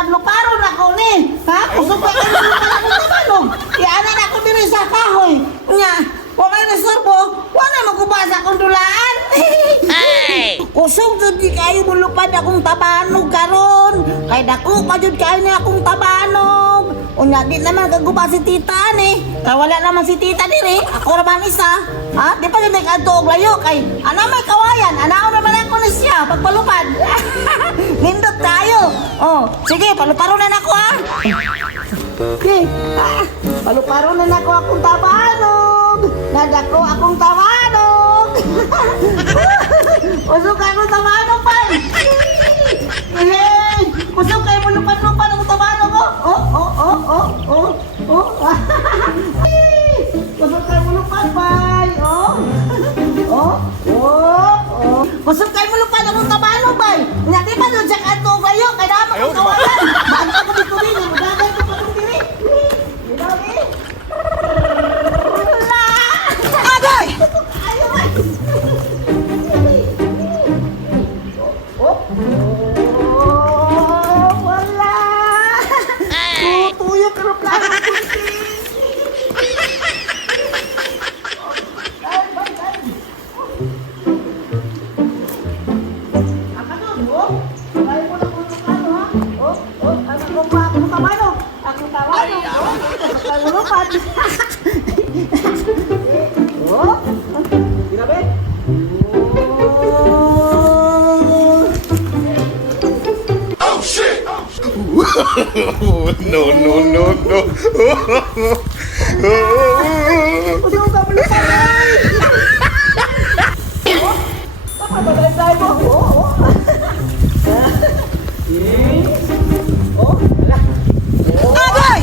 lupad-luparon ako ni. Ha? Kusog pa kayo lupad akong tabanog. Ianan ako diri sa kahoy. Nya, wa may nasorbo, wala magubasa akong dulaan. Kusog jud di kayo mulupad akong tabanog karon. Kay dako pa jud kayo ni akong tabanog. Unya di naman kaguba si tita ni. Kay wala naman si tita diri. Ako naman isa. Ha? Di pa jud nagadto og layo kay ana may kawayan. Anaon naman ako na siya pagpalupad. Nindot tayo. Oh, sige, paluparon na nako ha. Okay. Paluparon na nako akong tabanog. Nadako akong tabanog. Usok ako tabanog pa. Hey, usok kayo mo lupan-lupan ang tabanog ko. Usok kayo mo lupan pa. Usok kayo mo lupan ang tabanog ba. Ngati pa doon siya kanto kayo. Kaya naman kong kawalan. Bakit ako dito rin? Magagay ko pa rin diri. Wala! Agay! Ayaw ay! Wala! Tutuyok ka na plano ko No. Udah ka mo luparan. Papabalay mo. Agay!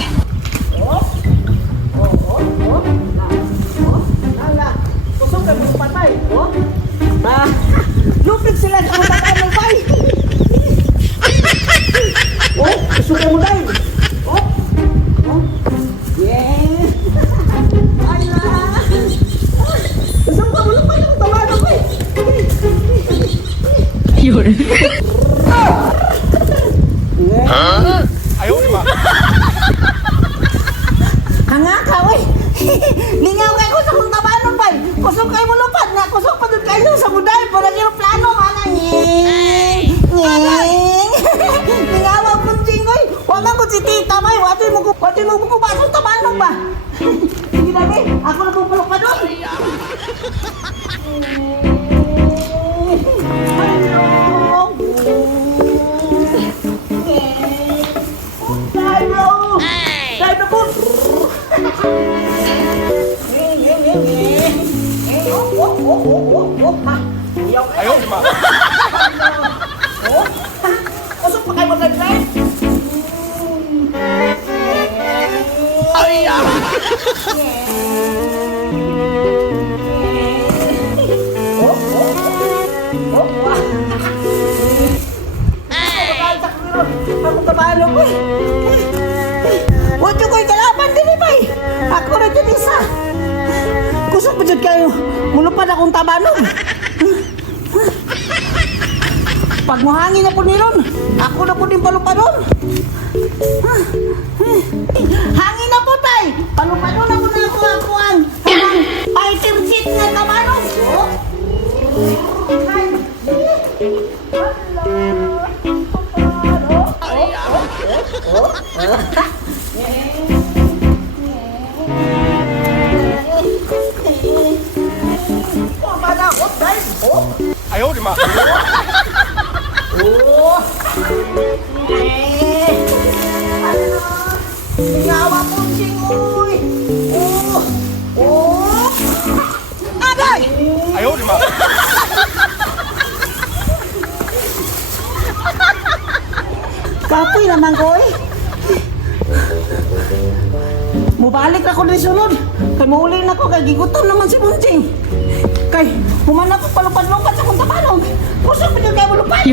Kusog ka mo patay. Lupit sila sa mga ng bay. Kusog ka mo dahil. Ayaw di ba? Hanga ka, oy! Lingaw kayo ko sa kong tabanon, bay! Kusog kayo mo lupad nga! Kusog pa doon kayo sa buday! Para yung plano, hanga! Nying! Lingaw ang punching, oy! Huwag man ko si tita, bay! Watoy mo bukubasong tabanon ba? Hindi na, bay! Ako na pupulok pa doon! Ayaw di ba? Kusog pa kayo mag-drive? Ako tabalo ko eh. Huwag nyo ko'y kalaban din eh, bay. Ako na dyan isa. Kusog pa dyan kayo. Mulupad akong tabanog. Pag mahangin na po nilon, ako na po din palupadon. Hangin na po tay. Palupadon ako na ako ang fighter jet na tabanog. Ayaw di ba? Ngawa po singoy. Agay! Ayaw di ba? Kapoy naman ko eh. Mubalik na ko na sunod. Kay mauli na ko, kay gigutom naman si Bunching. Kay, human ako palupad-lupad sa kong tapanog. Kusog pa dyan kayo malupad.